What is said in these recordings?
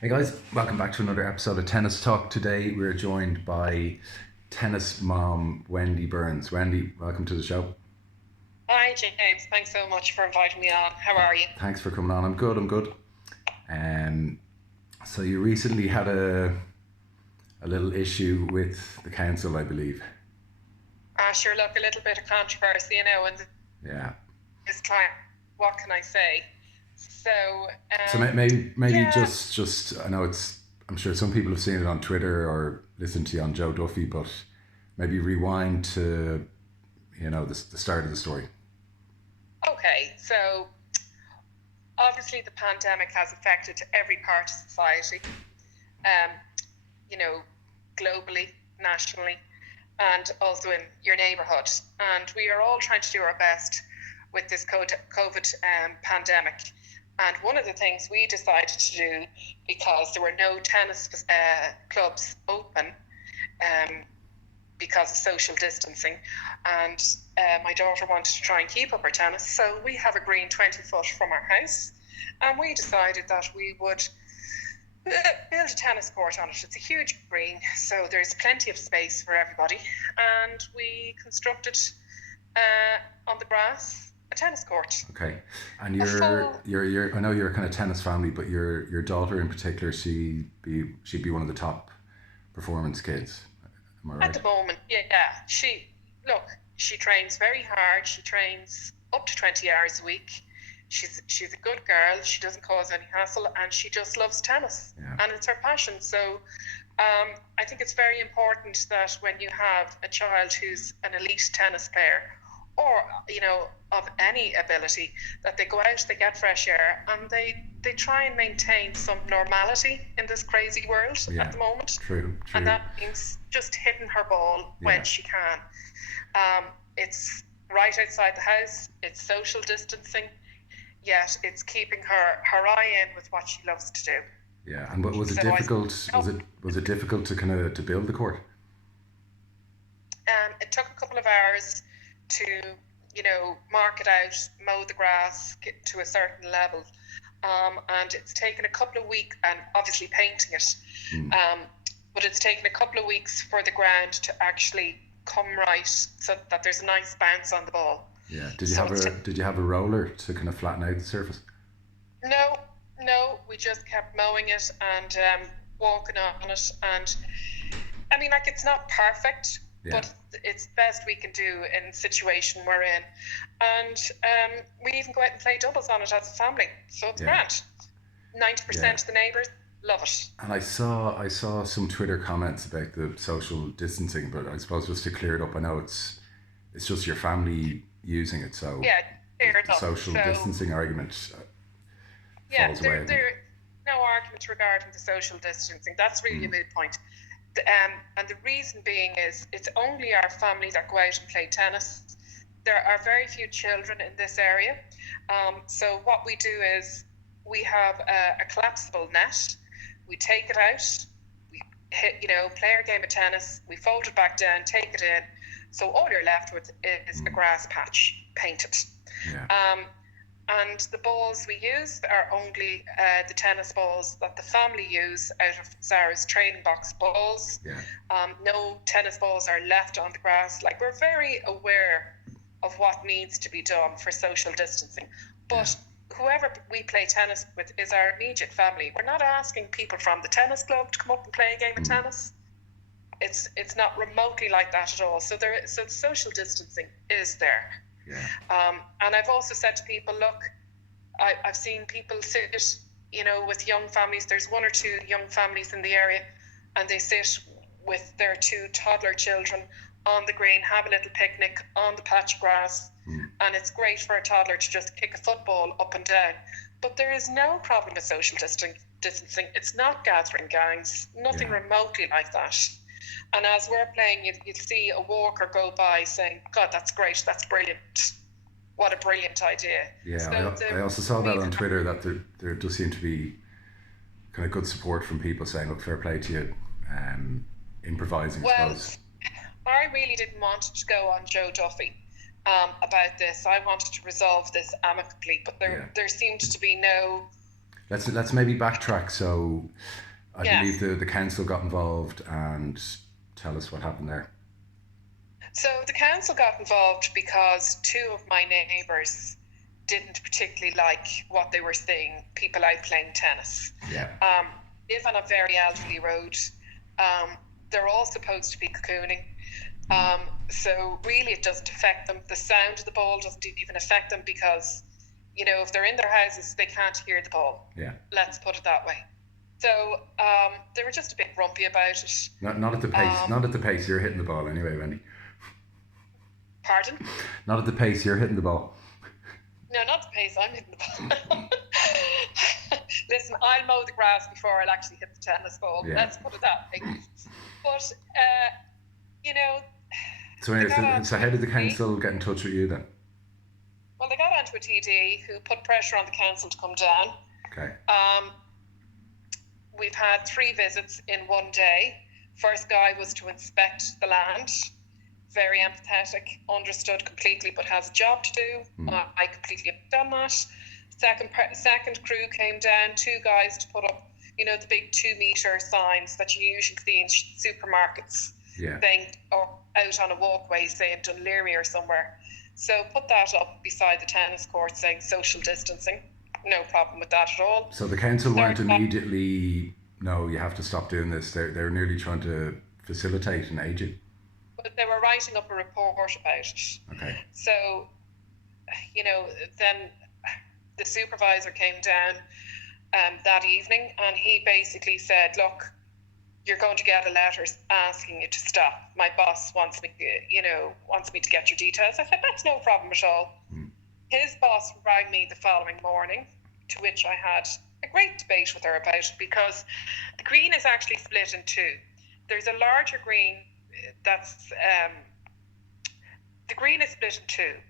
Hey guys, welcome back to another episode of Tennis Talk. Today we're joined by tennis mom Wendy Burns. Wendy, welcome to the show. Hi, James. Thanks so much for inviting me on. How are you? Thanks for coming on. I'm good. I'm good. Um, so you recently had a little issue with the council, I believe. Sure, look, a little bit of controversy, in Yeah. this time. What can I say? So, So um, maybe yeah, just I know it's I'm sure some people have seen it on Twitter or listened to you on Joe Duffy, but maybe rewind to the start of the story. okay. So, obviously, the pandemic has affected every part of society, um, you know, globally, nationally, and also in your neighbourhood. And we are all trying to do our best with this COVID pandemic. And one of the things we decided to do, because there were no tennis clubs open um, because of social distancing, and my daughter wanted to try and keep up her tennis, so we have a green 20 foot from our house, and we decided that we would build a tennis court on it. It's a huge green, so there's plenty of space for everybody, and we constructed on the grass a tennis court. Okay, and A you're full you're you're I know you're a kind of tennis family, but your daughter in particular, she'd be one of the top performance kids. Am I At right? the moment, yeah. She trains very hard. She trains up to 20 hours a week. She's a good girl. She doesn't cause any hassle, and she just loves tennis, Yeah, and it's her passion. So, I think it's very important that when you have a child who's an elite tennis player, or of any ability, that they go out, they get fresh air, and they try and maintain some normality in this crazy world at yeah, the moment. true, And true. that means just hitting her ball when Yeah, she can. It's right outside the house. It's social distancing, yet it's keeping her eye in with what she loves to do. yeah. And what was it So I difficult? no, Was it difficult to kind of to build the court? it took a couple of hours to mark it out, mow the grass, get to a certain level, and it's taken a couple of weeks, and obviously painting it. Hmm. Um, but it's taken a couple of weeks for the ground to actually come right, so that there's a nice bounce on the ball. Yeah. So it's Did you have a roller to kind of flatten out the surface? no, no, we just kept mowing it and walking on it, and I mean, like, it's not perfect, Yeah, but it's the best we can do in the situation we're in. And we even go out and play doubles on it as a family, so it's yeah, grand. yeah. 90% of the neighbours love it. And I saw some Twitter comments about the social distancing, but I suppose just to clear it up, I know it's just your family using it, so Yeah, fair the enough. social So distancing argument yeah, falls away, I think. no argument regarding the social distancing. That's really a Mm, moot point. And the reason being is it's only our family that go out and play tennis. There are very few children in this area. So what we do is we have a collapsible net. We take it out. We play our game of tennis. We fold it back down, take it in. So all you're left with is a mm, grass patch painted. yeah, Um, and the balls we use are only the tennis balls that the family use out of Sarah's training box balls. yeah, No tennis balls are left on the grass. Like, we're very aware of what needs to be done for social distancing. yeah, But whoever we play tennis with is our immediate family. We're not asking people from the tennis club to come up and play a game of mm, tennis. It's not remotely like that at all. So social distancing is there. yeah, And I've also said to people, look, I've seen people sit, with young families. There's one or two young families in the area, and they sit with their two toddler children on the green, have a little picnic on the patch of grass, mm, and it's great for a toddler to just kick a football up and down. But there is no problem with social distancing. It's not gathering gangs, nothing yeah, remotely like that. And as we're playing, you'll see a walker go by saying, God, that's great, that's brilliant. What a brilliant idea. So yeah. I also saw that we've on Twitter that there does seem to be kind of good support from people saying, "Look, fair play to you, improvising." I well, suppose. I really didn't want to go on Joe Duffy about this. I wanted to resolve this amicably, but Yeah, there seemed to be no let's maybe backtrack. So I believe Yes. the council got involved, and tell us what happened there. So the council got involved because two of my neighbours didn't particularly like what they were seeing, people out playing tennis. Yeah. Live on a very elderly road. They're all supposed to be cocooning. So really it doesn't affect them. The sound of the ball doesn't even affect them because, if they're in their houses, they can't hear the ball. Yeah. Let's put it that way. So they were just a bit grumpy about it. Not at the pace. Not at the pace you're hitting the ball anyway, Wendy. Pardon? Not at the pace you're hitting the ball. No, not the pace I'm hitting the ball. Listen, I'll mow the grass before I'll actually hit the tennis ball. Yeah. Let's put it that way. But, So anyway, so how did the council get in touch with you then? Well, they got onto a TD who put pressure on the council to come down. Okay. We've had 3 visits in one day. First guy was to inspect the land. Very empathetic, understood completely, but has a job to do. I completely understand that. Second crew came down, 2 guys to put up, the big 2-meter signs that you usually see in supermarkets. Yeah. Saying, or out on a walkway, say in Dunleary or somewhere. So put that up beside the tennis court saying social distancing. No problem with that at all. So the council weren't immediately, no, you have to stop doing this. They're nearly trying to facilitate and aid you. But they were writing up a report about it. Okay. So, then the supervisor came down that evening and he basically said, look, you're going to get a letter asking you to stop. My boss wants me to get your details. I said, that's no problem at all. His boss rang me the following morning, to which I had a great debate with her about it, because the green is actually split in 2. There's a larger green that's the green is split in 2.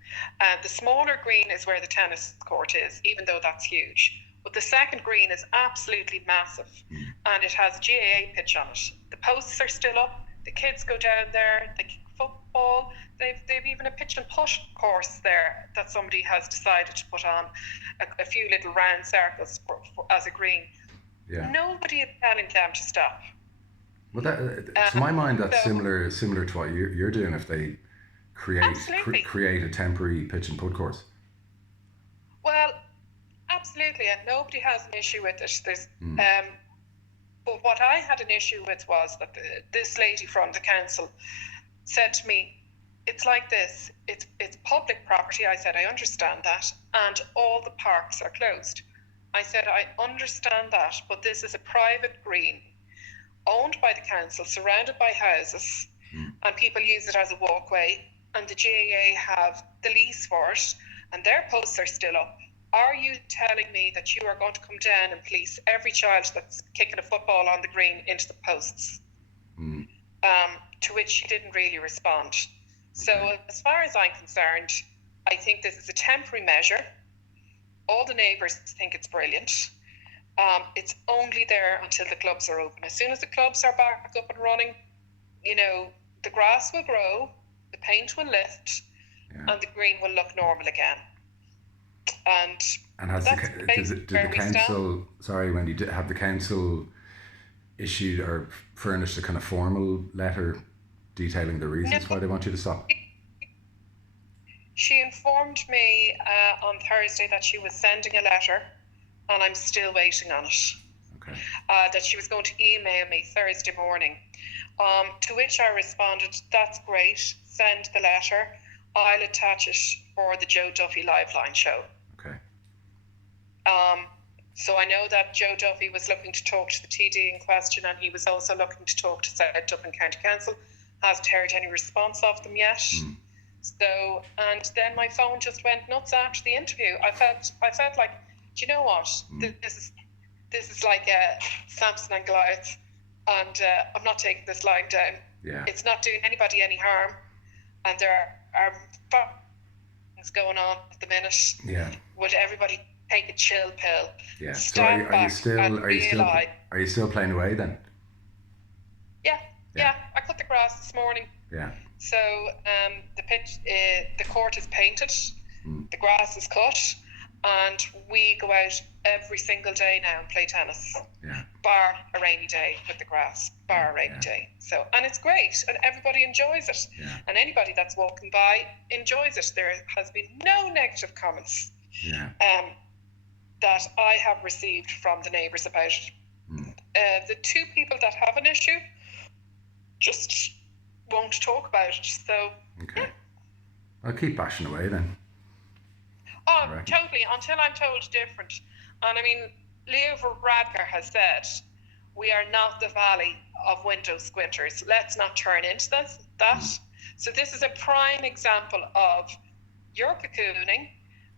The smaller green is where the tennis court is, even though that's huge. But the second green is absolutely massive, and it has a GAA pitch on it. The posts are still up. The kids go down there. They kick football. They've even a pitch and putt course there that somebody has decided to put on a few little round circles as a green. Yeah. Nobody is telling them to stop. Well, to my mind, that's similar to what you're doing. If they create a temporary pitch and putt course. Well, absolutely, and nobody has an issue with it. But what I had an issue with was that this lady from the council said to me, "It's like this. It's public property." I said, "I understand that, and all the parks are closed." I said, "I understand that, but this is a private green, owned by the council, surrounded by houses, and people use it as a walkway, and the GAA have the lease for it, and their posts are still up. Are you telling me that you are going to come down and police every child that's kicking a football on the green into the posts?" To which she didn't really respond. So as far as I'm concerned, I think this is a temporary measure. All the neighbours think it's brilliant. It's only there until the clubs are open. As soon as the clubs are back up and running, the grass will grow, the paint will lift, and the green will look normal again. And has did the council? Sorry, Wendy. Have the council issued or furnished a kind of formal letter detailing the reasons why they want you to stop? She informed me on Thursday that she was sending a letter, and I'm still waiting on it. Okay. That she was going to email me Thursday morning. To which I responded, "That's great. Send the letter. I'll attach it for the Joe Duffy Liveline show." Okay. So I know that Joe Duffy was looking to talk to the TD in question, and he was also looking to talk to South Dublin County Council. Hasn't heard any response of them yet. So, and then my phone just went nuts after the interview. I felt like, do you know what? This is like Samson and Goliath, and I'm not taking this lying down. Yeah. It's not doing anybody any harm, and there are things going on at the minute. Yeah. Would everybody take a chill pill? Yeah. Stand So are you still playing away then? Yeah. I cut the grass this morning. Yeah. So the pitch, the court is painted, the grass is cut, and we go out every single day now and play tennis. Yeah. Bar a rainy day with the grass. Bar a rainy day. So, and it's great, and everybody enjoys it. Yeah. And anybody that's walking by enjoys it. There has been no negative comments. Yeah. That I have received from the neighbours about it. The two people that have an issue just won't talk about it. So, okay. Yeah. I'll keep bashing away then. Oh, totally, until I'm told different. And I mean, Leo Varadkar has said, we are not the valley of window squinters. Let's not turn into that. So this is a prime example of you're cocooning,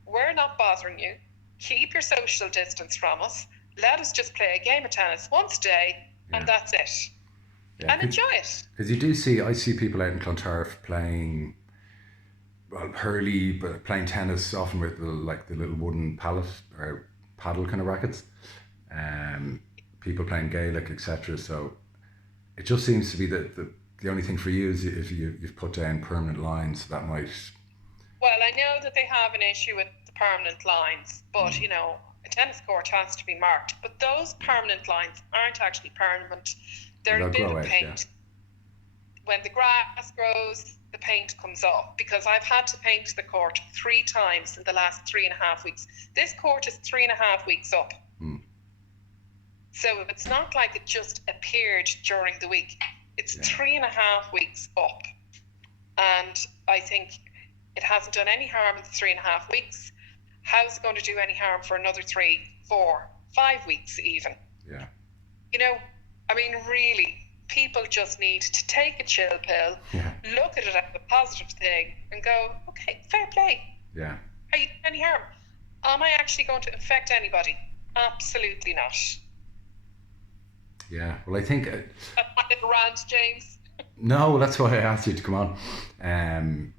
we're not bothering you, keep your social distance from us, let us just play a game of tennis once a day, and that's it. Yeah, and enjoy it. Because I see people out in Clontarf playing, well, hurley, but playing tennis often with the little wooden pallet or paddle kind of rackets. People playing Gaelic, etc. So it just seems to be that the only thing for you is if you've put down permanent lines that might. Well, I know that they have an issue with the permanent lines, but you know, a tennis court has to be marked. But those permanent lines aren't actually permanent. They're a bit of paint. When the grass grows, the paint comes off, because I've had to paint the court 3 times in the last 3.5 weeks. This court is 3.5 weeks up. So it's not like it just appeared during the week. It's 3.5 weeks up. And I think it hasn't done any harm in the 3.5 weeks. How's it going to do any harm for another 3, 4, 5 weeks even? Yeah. You know, I mean, really, people just need to take a chill pill, look at it as a positive thing, and go, okay, fair play. Yeah. Are you doing any harm? Am I actually going to affect anybody? Absolutely not. Yeah, well, I think... That's my little rant, James. No, that's why I asked you to come on.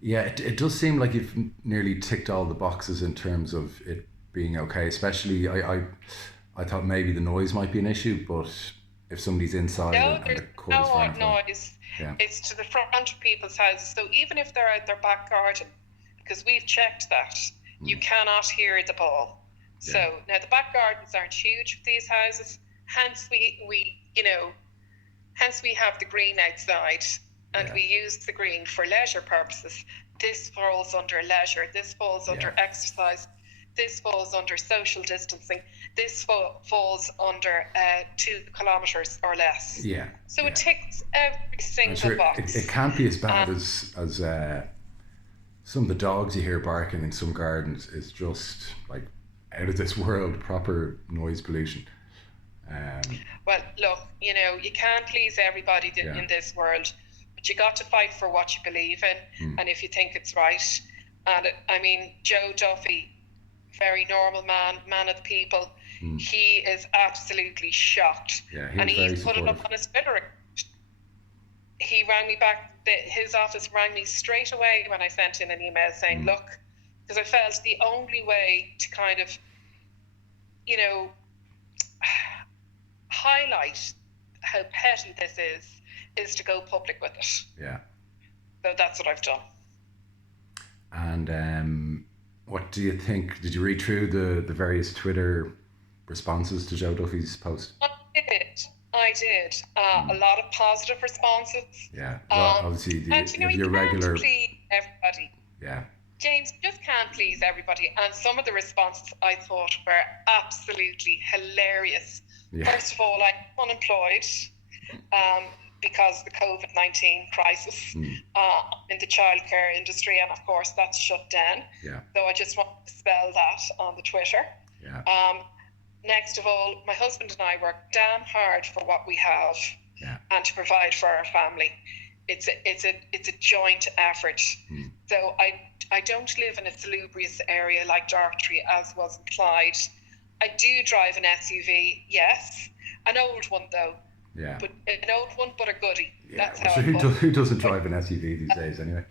Yeah, it does seem like you've nearly ticked all the boxes in terms of it being okay, especially I thought maybe the noise might be an issue, but if somebody's inside and the court is fine. No noise. Yeah. It's to the front of people's houses. So even if they're out their back garden, because we've checked that, you cannot hear the ball. Yeah. So now the back gardens aren't huge for these houses, hence we have the green outside, and we use the green for leisure purposes. This falls under leisure, this falls under exercise, this falls under social distancing, this falls under 2 kilometres or less. Yeah. So it ticks every single box. It can't be as bad as some of the dogs you hear barking in some gardens is just like out of this world, proper noise pollution. Well, look, you know, you can't please everybody in this world, but you got to fight for what you believe in, and if you think it's right. And I mean, Joe Duffy, very normal man of the people, he is absolutely shocked, and he's put it up on his Twitter. He rang me back. His office rang me straight away when I sent in an email saying, look, because I felt the only way to kind of, you know, highlight how petty this is to go public with it. Yeah. So that's what I've done. And what do you think? Did you read through the various Twitter responses to Joe Duffy's post? I did. A lot of positive responses. Yeah. Well, obviously, your regular. Can't please everybody. Yeah. James, just can't please everybody. And some of the responses I thought were absolutely hilarious. Yeah. First of all, I'm unemployed because of the COVID-19 crisis in the childcare industry, and of course that's shut down. Yeah. So I just want to spell that on the Twitter. Yeah. Next of all, my husband and I work damn hard for what we have and to provide for our family. It's a joint effort. So I don't live in a salubrious area like Dartry, as was implied. I do drive an SUV, yes, an old one though. Yeah. But an old one, but a goodie. Yeah. That's how. Who doesn't drive an SUV these days, anyway?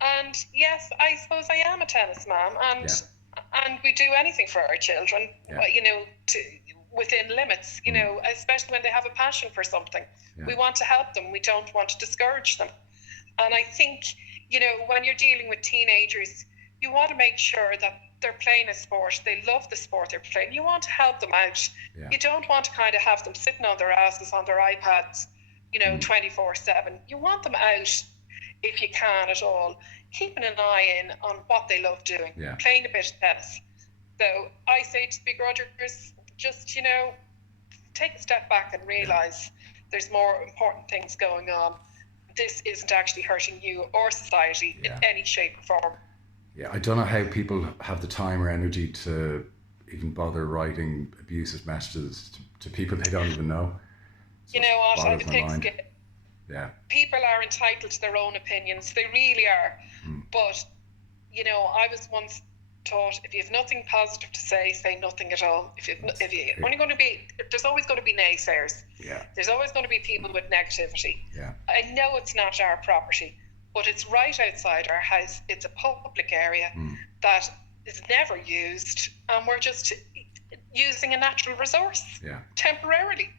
And yes, I suppose I am a tennis mom, and we do anything for our children, you know, within limits, you know, especially when they have a passion for something. Yeah. We want to help them. We don't want to discourage them. And I think, you know, when you're dealing with teenagers you want to make sure that they're playing a sport, they love the sport they're playing. You want to help them out. Yeah. You don't want to kind of have them sitting on their asses on their iPads, 24/7. You want them out if you can at all, keeping an eye in on what they love doing, playing a bit of tennis. So I say to begrudgers, just, take a step back and realise there's more important things going on. This isn't actually hurting you or society in any shape or form. Yeah, I don't know how people have the time or energy to even bother writing abusive messages to people they don't even know. So you know what? I would think people are entitled to their own opinions. They really are. But, I was once taught, if you have nothing positive to say nothing at all. There's always going to be naysayers. Yeah. There's always going to be people with negativity. Yeah. I know it's not our property, but it's right outside our house. It's a public area that is never used, and we're just using a natural resource temporarily.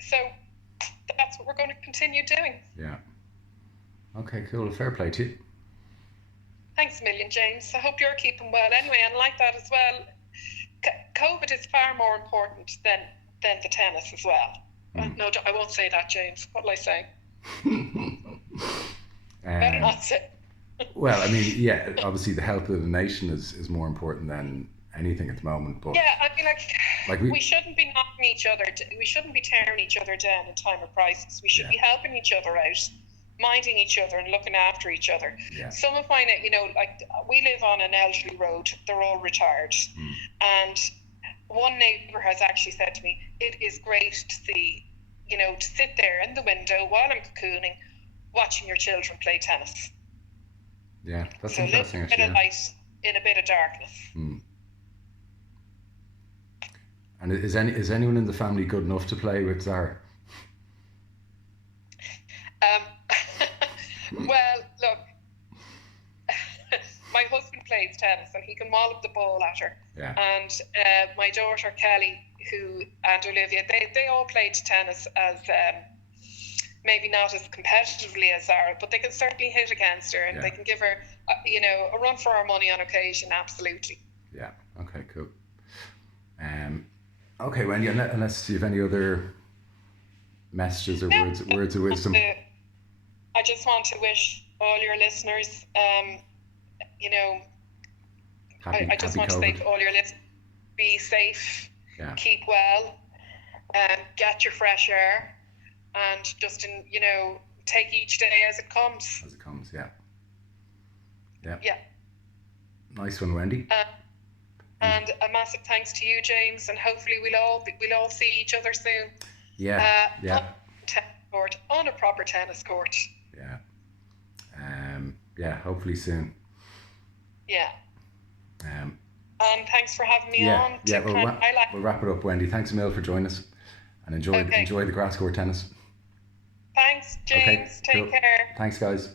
So that's what we're going to continue doing. Yeah. Okay, cool. Fair play to you. Thanks a million, James. I hope you're keeping well anyway, and like that as well. COVID is far more important than the tennis as well. No, I won't say that, James. What will I say? Better not say. Well, I mean, obviously the health of the nation is more important than anything at the moment. But we shouldn't be knocking each other. We shouldn't be tearing each other down in time of crisis. We should be helping each other out, minding each other and looking after each other. Yeah. Some of mine, we live on an elderly road. They're all retired, and one neighbour has actually said to me, "It is great to see, to sit there in the window while I'm cocooning, watching your children play tennis." Yeah, that's so interesting. A bit of light in a bit of darkness. And is anyone in the family good enough to play with Zara? Well, look, my husband plays tennis and he can wallop the ball at her. Yeah. And my daughter Kelly, and Olivia, they all played tennis as maybe not as competitively as Zara, but they can certainly hit against her, and they can give her, a run for her money on occasion. Absolutely. Yeah. Okay. Cool. Okay, Wendy. Unless you have any other messages or words of wisdom. I just want to wish all your listeners, I just want to say to all your listeners, be safe, keep well, get your fresh air, and just take each day as it comes. As it comes, yeah. Nice one, Wendy. And a massive thanks to you, James, and hopefully we'll all see each other soon. On a proper tennis court. Hopefully soon. And thanks for having me on. We'll wrap it up, Wendy. Thanks a mil for joining us, and enjoy the grass court tennis. Thanks, James. Take care. Thanks, guys.